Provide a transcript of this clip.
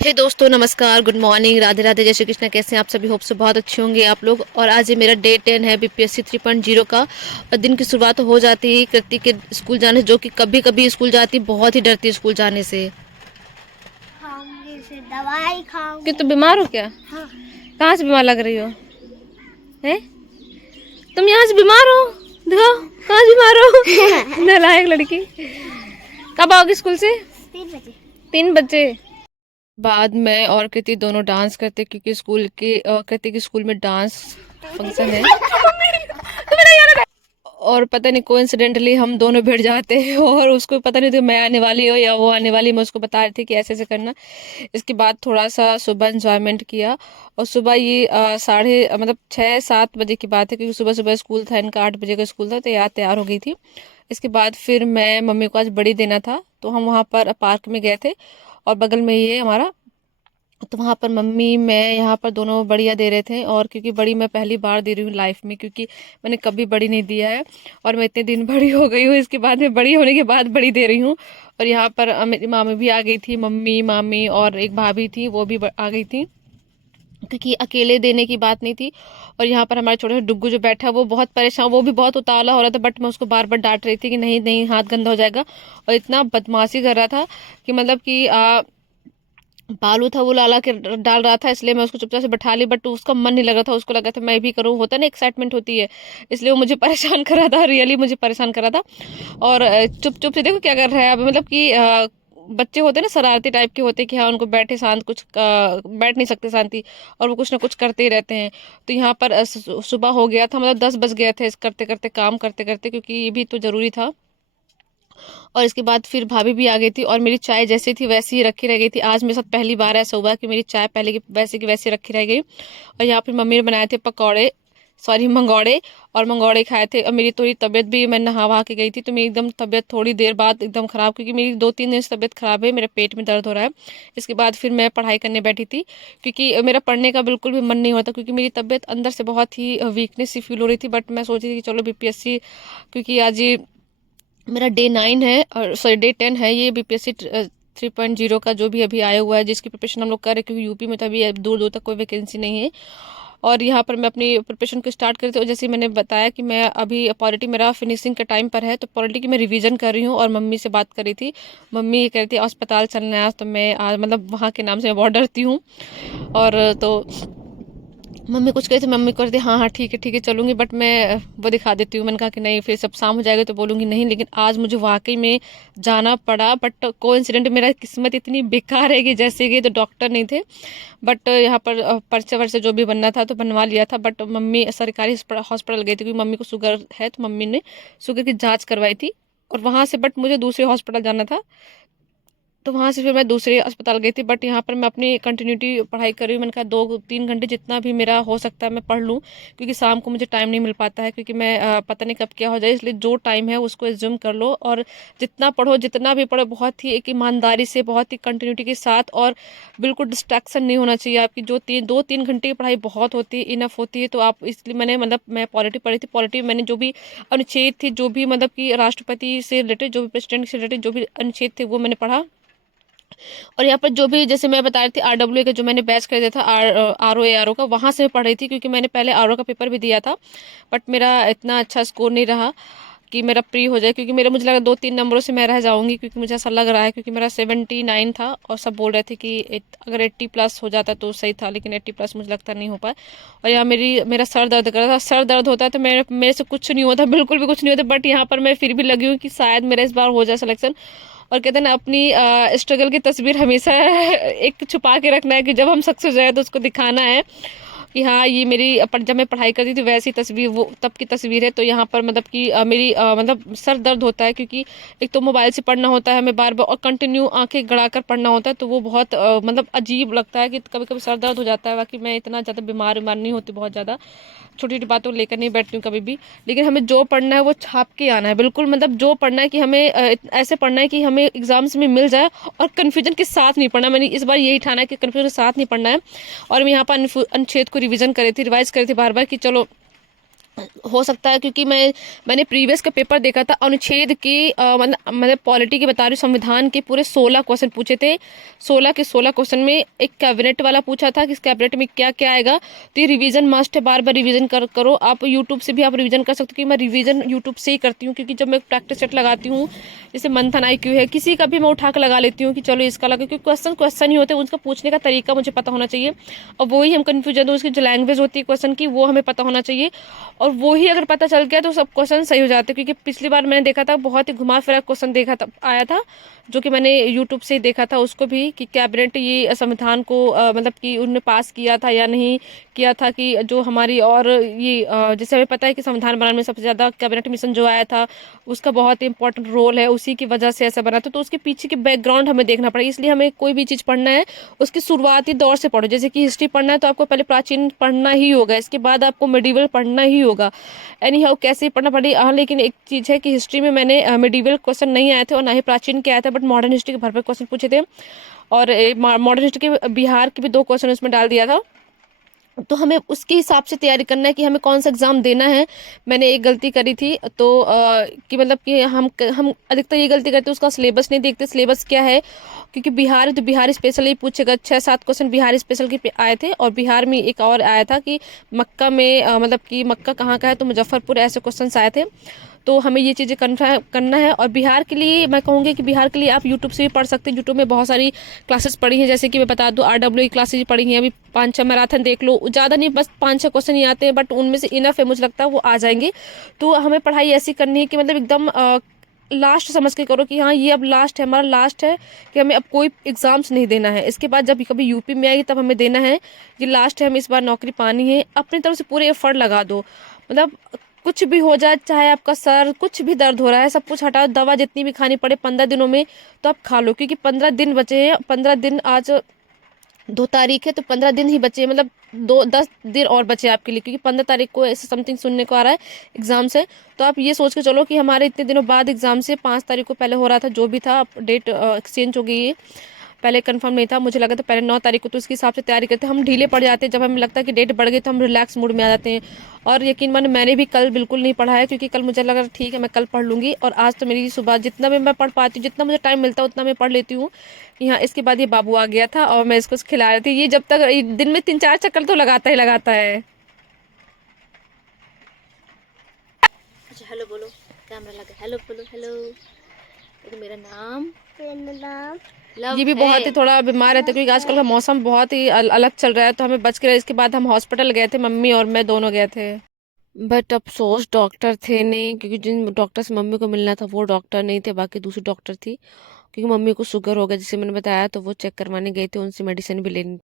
हे दोस्तों, नमस्कार, good morning, Radhe Radhe, जय श्री कृष्ण। कैसे हैं आप सभी? होप से बहुत अच्छे होंगे आप लोग। और आज ये मेरा डे 10 है बीपीएससी 3.0 का। और दिन की शुरुआत हो जाती है कृति के स्कूल जाने से, जो कि कभी कभी स्कूल जाती बहुत ही डरती है स्कूल जाने से। खाऊंगी फिर दवाई कि खाऊंगी। तुम बीमार हो क्या? हाँ। कहाँ से बीमार लग रही हो? हैं? तुम यहाँ से बीमार हो? दिखाओ कहाँ से बीमार हो? नालायक लड़की। कब आओगी स्कूल से? 3 बजे। 3 बजे बाद मैं और कृति दोनों डांस करते, क्योंकि कृति के स्कूल में डांस फंक्शन है। और पता नहीं कोइंसिडेंटली हम दोनों भिड़ जाते हैं, और उसको पता नहीं था मैं आने वाली हो या वो आने वाली। मैं उसको बता रही थी कि ऐसे ऐसे करना। इसके बाद थोड़ा सा सुबह इंजॉयमेंट किया। और सुबह ये साढ़े मतलब 6-7 बजे की बात है, क्योंकि सुबह सुबह स्कूल था इनका, 8 बजे का स्कूल था, तो यार तैयार हो गई थी। इसके बाद फिर मैं मम्मी को आज बड़ी देना था, तो हम वहाँ पर पार्क में गए थे, और बगल में ही है हमारा। तो वहाँ पर मम्मी मैं यहाँ पर दोनों बढ़िया दे रहे थे। और क्योंकि बड़ी मैं पहली बार दे रही हूँ लाइफ में, क्योंकि मैंने कभी बड़ी नहीं दिया है, और मैं इतने दिन बड़ी हो गई हूँ, इसके बाद में बड़ी होने के बाद बड़ी दे रही हूँ। और यहाँ पर मेरी मामी भी आ गई थी, मम्मी मामी और एक भाभी थी, वो भी आ गई थी, क्योंकि अकेले देने की बात नहीं थी। और यहाँ पर हमारे छोटे छोटे डुग्गू जो बैठा है वो बहुत परेशान, वो भी बहुत उतावला हो रहा था, बट मैं उसको बार बार डांट रही थी कि नहीं नहीं, हाथ गंदा हो जाएगा। और इतना बदमाशी कर रहा था कि मतलब कि बालू था वो लाला के डाल रहा था, इसलिए मैं उसको चुपचाप से बैठा ली, बट उसका मन नहीं लग रहा था, उसको लगा था मैं भी करूँ, होता ना एक्साइटमेंट होती है, इसलिए वो मुझे परेशान कर रहा था, रियली मुझे परेशान कर रहा था। और चुप चुप से देखो क्या कर रहा है अभी, मतलब कि बच्चे होते हैं ना शरारती टाइप के होते हैं, कि हाँ उनको बैठे शांत कुछ बैठ नहीं सकते शांति, और वो कुछ ना कुछ करते ही रहते हैं। तो यहाँ पर सुबह हो गया था, मतलब 10 बज गए थे इस करते करते, काम करते करते, क्योंकि ये भी तो जरूरी था। और इसके बाद फिर भाभी भी आ गई थी, और मेरी चाय जैसी थी वैसी ही रखी रह गई थी। आज मेरे साथ पहली बार ऐसा हुआ कि मेरी चाय पहले की वैसी रखी रह गई। और यहाँ पे मम्मी ने बनाए थे पकौड़े, सॉरी मंगौड़े। और मंगौड़े खाए थे। और मेरी थोड़ी तबीयत भी, मैं नहा वहा के गई थी, तो मेरी एकदम तबीयत थोड़ी देर बाद एकदम खराब, क्योंकि मेरी 2-3 दिन से तबीयत खराब है, मेरे पेट में दर्द हो रहा है। इसके बाद फिर मैं पढ़ाई करने बैठी थी, क्योंकि मेरा पढ़ने का बिल्कुल भी मन नहीं होता, क्योंकि मेरी तबीयत अंदर से बहुत ही वीकनेस सी फील हो रही थी। बट मैं सोची थी कि चलो बीपीएससी, क्योंकि आज ये मेरा डे 9 है, और सॉरी डे 10 है, ये बीपीएससी 3.0 का जो भी अभी आया हुआ है, जिसकी प्रिपरेशन हम लोग कर रहे हैं, क्योंकि यूपी में तो अभी दूर दूर तक कोई वैकेंसी नहीं है। और यहाँ पर मैं अपनी प्रिपरेशन को स्टार्ट करी थी, और जैसे मैंने बताया कि मैं अभी पॉलिटी मेरा फिनिशिंग के टाइम पर है, तो पॉलिटी की मैं रिवीजन कर रही हूँ। और मम्मी से बात करी थी, मम्मी ये कह रही थी अस्पताल चलना है आज, तो मैं आज मतलब वहाँ के नाम से मैं बहुत डरती हूँ। और तो मम्मी कुछ कही थी, मम्मी कर दी हाँ हाँ ठीक है चलूंगी, बट मैं वो दिखा देती हूँ। मैंने कहा कि नहीं, फिर सब शाम हो जाएगा तो बोलूंगी नहीं। लेकिन आज मुझे वाकई में जाना पड़ा, बट कोइंसिडेंट मेरा किस्मत इतनी बेकार है कि जैसे कि तो डॉक्टर नहीं थे, बट यहाँ पर पर्चे वर्चे जो भी बनना था तो बनवा लिया था। बट मम्मी सरकारी हॉस्पिटल गई थी, क्योंकि मम्मी को शुगर है, तो मम्मी ने शुगर की जाँच करवाई थी। और वहाँ से बट मुझे दूसरे हॉस्पिटल जाना था, तो वहाँ से फिर मैं दूसरे अस्पताल गई थी। बट यहाँ पर मैं अपनी कंटिन्यूटी पढ़ाई कर रही हूँ। मैंने कहा 2-3 घंटे जितना भी मेरा हो सकता है मैं पढ़ लूँ, क्योंकि शाम को मुझे टाइम नहीं मिल पाता है, क्योंकि मैं पता नहीं कब क्या हो जाए, इसलिए जो टाइम है उसको एज्यूम कर लो। और जितना पढ़ो, जितना भी पढ़ो, बहुत ही एक ईमानदारी से, बहुत ही कंटिन्यूटी के साथ, और बिल्कुल डिस्ट्रैक्शन नहीं होना चाहिए आपकी। जो 2-3 घंटे की पढ़ाई बहुत होती है, इनफ होती है। तो आप, इसलिए मैंने मतलब मैं पॉलिटी पढ़ी थी, पॉलिटी मैंने जो भी अनुच्छेद थे, जो भी मतलब कि राष्ट्रपति से रिलेटेड, जो भी प्रेसिडेंट से रिलेटेड जो भी अनुच्छेद थे, वो मैंने पढ़ा। और यहाँ पर जो भी, जैसे मैं बता रही थी आरडब्ल्यू का जो मैंने बैच खरीदा था, आर ओ का, वहाँ से मैं पढ़ रही थी, क्योंकि मैंने पहले आर ओ का पेपर भी दिया था, बट मेरा इतना अच्छा स्कोर नहीं रहा कि मेरा प्री हो जाए, क्योंकि मेरा मुझे लगा 2-3 नंबरों से मैं रह जाऊंगी, क्योंकि मुझे ऐसा लग रहा है, क्योंकि मेरा 79 था, और सब बोल रहे थे कि अगर 80+ हो जाता तो सही था, लेकिन 80+ मुझे लगता नहीं हो पाया। और यहाँ मेरा सर दर्द कर रहा था। सर दर्द होता है तो मेरे से कुछ नहीं होता, बिल्कुल भी कुछ नहीं होता, बट यहाँ पर मैं फिर भी लगी हूँ कि शायद मेरा इस बार हो जाए सिलेक्शन। और कहते हैं ना, अपनी स्ट्रगल की तस्वीर हमेशा एक छुपा के रखना है, कि जब हम सक्सेस हो जाए तो उसको दिखाना है कि हाँ ये मेरी जब मैं पढ़ाई करती थी वैसी तस्वीर, वो तब की तस्वीर है। तो यहाँ पर मतलब कि मेरी मतलब सर दर्द होता है, क्योंकि एक तो मोबाइल से पढ़ना होता है हमें बार बार, और कंटिन्यू आंखें गड़ा कर पढ़ना होता है, तो वो बहुत मतलब अजीब लगता है, कि कभी कभी सर दर्द हो जाता है। बाकी मैं इतना ज़्यादा बीमार नहीं होती, बहुत ज़्यादा छोटी छोटी बातों को लेकर नहीं बैठती हूँ कभी भी। लेकिन हमें जो पढ़ना है वो छाप के आना है, बिल्कुल मतलब जो पढ़ना है कि हमें ऐसे पढ़ना है कि हमें एग्जाम्स में मिल जाए, और कन्फ्यूजन के साथ नहीं पढ़ना। मैंने इस बार यही ठाना है कि कन्फ्यूजन के साथ नहीं पढ़ना है। और मैं यहाँ पर अनुच्छेद को रिवीजन करे थे, रिवाइज करे थे बार बार, कि चलो हो सकता है क्योंकि मैंने प्रीवियस का पेपर देखा था, अनुच्छेद की मतलब पॉलिटी की बता रही हूँ, संविधान के पूरे 16 क्वेश्चन पूछे थे। 16 के 16 क्वेश्चन में एक कैबिनेट वाला पूछा था कि इस कैबिनेट में क्या क्या आएगा। तो ये रिवीजन मस्ट है, बार बार रिवीजन करो। आप यूट्यूब से भी आप रिवीजन कर सकते हो, कि मैं रिवीजन यूट्यूब से ही करती हूँ, क्योंकि जब मैं प्रैक्टिस सेट लगाती हूँ, जैसे मंथन IQ है, किसी का भी मैं उठा के लगा लेती हूँ कि चलो इसका लगा, क्योंकि क्वेश्चन क्वेश्चन ही होते हैं, उसका पूछने का तरीका मुझे पता होना चाहिए। और वही हम कन्फ्यूजन, तो उसकी जो लैंग्वेज होती है क्वेश्चन की, वो हमें पता होना चाहिए। और वो ही अगर पता चल गया तो सब क्वेश्चन सही हो जाते हैं। क्योंकि पिछली बार मैंने देखा था, बहुत ही घुमा फिरा क्वेश्चन देखा था, आया था, जो कि मैंने यूट्यूब से ही देखा था उसको भी, कि कैबिनेट ये संविधान को मतलब कि उन्होंने पास किया था या नहीं किया था। कि जो हमारी और ये जैसे हमें पता है कि संविधान बनाने में सबसे ज़्यादा कैबिनेट मिशन जो आया था, उसका बहुत ही इंपॉर्टेंट रोल है, उसी की वजह से ऐसा बना था। तो उसके पीछे की बैकग्राउंड हमें देखना पड़ेगा। इसलिए हमें कोई भी चीज़ पढ़ना है, उसकी शुरुआती दौर से पढ़ो। जैसे कि हिस्ट्री पढ़ना है तो आपको पहले प्राचीन पढ़ना ही होगा, इसके बाद आपको मिडिवल पढ़ना ही होगा। एनी हाउ कैसे पढ़ना पड़ेगा। हाँ, लेकिन एक चीज़ है कि हिस्ट्री में मैंने मिडिवल क्वेश्चन नहीं आए थे और ना ही प्राचीन के आए थे, बट मॉडर्न हिस्ट्री के भर पे क्वेश्चन पूछे थे। और मॉडर्न हिस्ट्री के बिहार के भी 2 क्वेश्चन उसमें डाल दिया था। तो हमें उसके हिसाब से तैयारी करना है कि हमें कौन सा एग्ज़ाम देना है। मैंने एक गलती करी थी, तो कि मतलब कि हम अधिकतर ये गलती करते हैं, उसका सिलेबस नहीं देखते, सिलेबस क्या है। क्योंकि बिहार है तो बिहार स्पेशल ही पूछेगा, 6-7 क्वेश्चन बिहार स्पेशल के आए थे। और बिहार में एक और आया था कि मक्का में मतलब कि मक्का कहाँ का है, तो मुजफ्फरपुर, ऐसे क्वेश्चन आए थे। तो हमें ये चीज़ें करना है। और बिहार के लिए मैं कहूँगी कि बिहार के लिए आप यूट्यूब से भी पढ़ सकते हैं। यूट्यूब में बहुत सारी क्लासेस पढ़ी हैं, जैसे कि मैं बता दूँ, RWE क्लासेज पढ़ी हैं, अभी 5-6 मैराथन देख लो, ज़्यादा नहीं, बस 5-6 क्वेश्चन ही आते हैं, बट उनमें से इनफ है, मुझे लगता है वो आ जाएंगे। तो हमें पढ़ाई ऐसी करनी है कि मतलब एकदम लास्ट समझ के करो, कि हाँ ये अब लास्ट है, हमारा लास्ट है, कि हमें अब कोई एग्जाम्स नहीं देना है। इसके बाद जब कभी यूपी में आएगी तब हमें देना है, ये लास्ट है, हमें इस बार नौकरी पानी है। अपनी तरफ से पूरे एफर्ट लगा दो, मतलब कुछ भी हो जाए, चाहे आपका सर कुछ भी दर्द हो रहा है, सब कुछ हटाओ, दवा जितनी भी खानी पड़े 15 दिनों में तो आप खा लो। क्योंकि 15 दिन बचे हैं, 15 दिन, आज 2 तारीख है, तो 15 दिन ही बचे हैं, मतलब 10 दिन और बचे हैं आपके लिए। क्योंकि 15 तारीख को ऐसे समथिंग सुनने को आ रहा है एग्जाम से। तो आप ये सोच के चलो कि हमारे इतने दिनों बाद एग्जाम से, 5 तारीख को पहले हो रहा था, जो भी था, डेट एक्सचेंज हो गई है, पहले कंफर्म नहीं था, मुझे लगा था पहले 9 तारीख को। तो उसके हिसाब से तैयारी करते हम ढीले पड़ जाते हैं, जब हमें लगता है कि डेट बढ़ गई तो हम रिलैक्स मूड में आ जाते हैं। और यकीन मानो मैंने भी कल बिल्कुल नहीं पढ़ा है, क्योंकि कल मुझे लगा ठीक है मैं कल पढ़ लूँगी। और आज तो मेरी सुबह जितना भी मैं पढ़ पाती हूँ, जितना मुझे टाइम मिलता है उतना मैं पढ़ लेती हूँ। यहाँ इसके बाद ये बाबू आ गया था और मैं इसको खिला रही थी। ये जब तक दिन में 3-4 चक्कर तो लगाता ही लगाता है। अच्छा हेलो बोलो, कैमरा लगा, हेलो बोलो, हेलो। तो मेरा नाम नाम लव ये भी बहुत ही थोड़ा बीमार रहता है, क्योंकि आजकल का मौसम बहुत ही अलग चल रहा है, तो हमें बच के रहे। इसके बाद हम हॉस्पिटल गए थे, मम्मी और मैं दोनों गए थे। बट अफसोस डॉक्टर थे नहीं, क्योंकि जिन डॉक्टर से मम्मी को मिलना था वो डॉक्टर नहीं थे, बाकी दूसरी डॉक्टर थी। क्योंकि मम्मी को शुगर हो गया, जैसे मैंने बताया, तो वो चेक करवाने गए थे, उनसे मेडिसिन भी लेनी